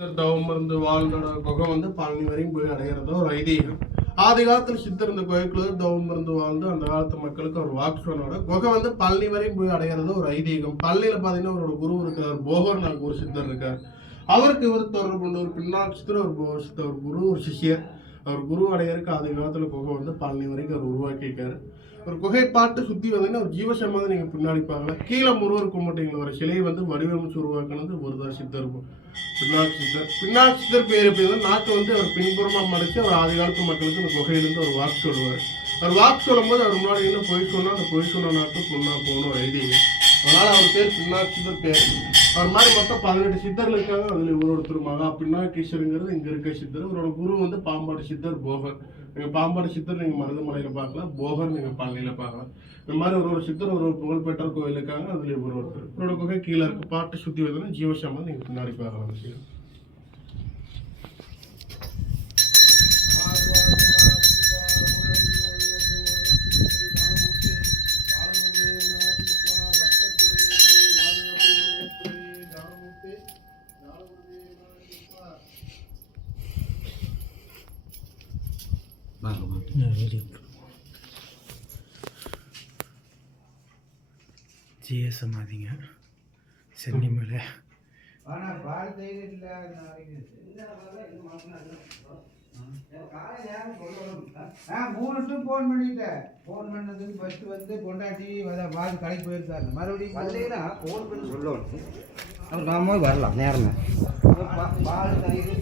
தவம் இருந்து வாழ்ந்தோட குகை வந்து பழனி வரையும் போய் அடைகிறதோ ஒரு ஐதீகம். ஆதி காலத்தில் சித்தர் இந்த குகைக்குள்ள தவம் இருந்து வாழ்ந்து அந்த காலத்து மக்களுக்கு ஒரு வாக்கு சொன்னோட குகை வந்து பழனி வரையும் போய் அடைகிறது ஒரு ஐதீகம். பழனியில பாத்தீங்கன்னா அவரோட குரு இருக்கார், போகர் நாங்கள் ஒரு சித்தர் இருக்கார். அவருக்கு இவர் தொடர்பு கொண்டு ஒரு பின்னாள் சித்தர், ஒரு சித்தர், ஒரு குரு, ஒரு சிஷியர். அவர் குரு அடையறதுக்கு ஆதி காலத்துல குகை வந்து பழனி வரைக்கும் அவர் உருவாக்கியிருக்காரு. ஒரு குகை பாட்டு சுத்தி வந்தீங்கன்னா ஒரு ஜீவசமாதி நீங்க பின்னாடி பார்க்கலாம். கீழே முருகர் கும்பிட்டீங்களா ஒரு சிலையை வந்து வடிவமைச்சு உருவாக்குனது ஒருதான் சித்தர், பின்னாட்சி சித்தர். பின்னாட்சி சித்தர் பேர் எப்படி நாட்டை வந்து அவர் பின்புறமா மறைச்சு அவர் ஆதி காலத்து மக்களுக்கு அந்த குகையிலிருந்து ஒரு வாக்கு சொல்லுவார். அவர் வாக்கு சொல்லும் போது அவர் முன்னாடி என்ன பொய் சொன்னா அந்த பொய் சொன்ன நாட்டு பொண்ணா போகணும் ஒரு ஐதீகம். அதனால அவர் பேர் பின்னாட்சி சித்தர் பேர். அவர் மாதிரி மொத்தம் 18 சித்தர்கள் இருக்காங்க. அதுல ஒருத்தர் மகா பின்னாக்கீஸ்வரங்கிறது இங்க இருக்க சித்தர். அவரோட குரு வந்து பாம்பாடு சித்தர், போகர். நீங்க பாம்பாடு சித்தர் நீங்க மருதமலையில பார்க்கலாம், போகர் நீங்க பழனியில பார்க்கலாம். இந்த மாதிரி ஒரு சித்தர் ஒரு புகழ்பெற்ற கோயில் இருக்காங்க. அதுல ஒருத்தர் இவரோட குகை கீழே இருக்கு. பாட்டு சுத்தி வந்து ஜீவசமா நீங்க பின்னாடி பார்க்கலாம். விஷயம் ஜீய சமாதிங்க சென்னிமலை. மூணுட்டும் ஃபோன் பண்ணிட்டேன். ஃபோன் பண்ணதுக்கு ஃபர்ஸ்ட் வந்து பொண்டாட்டி பால் கடைக்கு போயிருக்காரு. மறுபடியும் வரலைன்னா ஃபோன் பண்ணி சொல்லணும். அவர் நாம வரலாம் நேரம் பால் தயிர்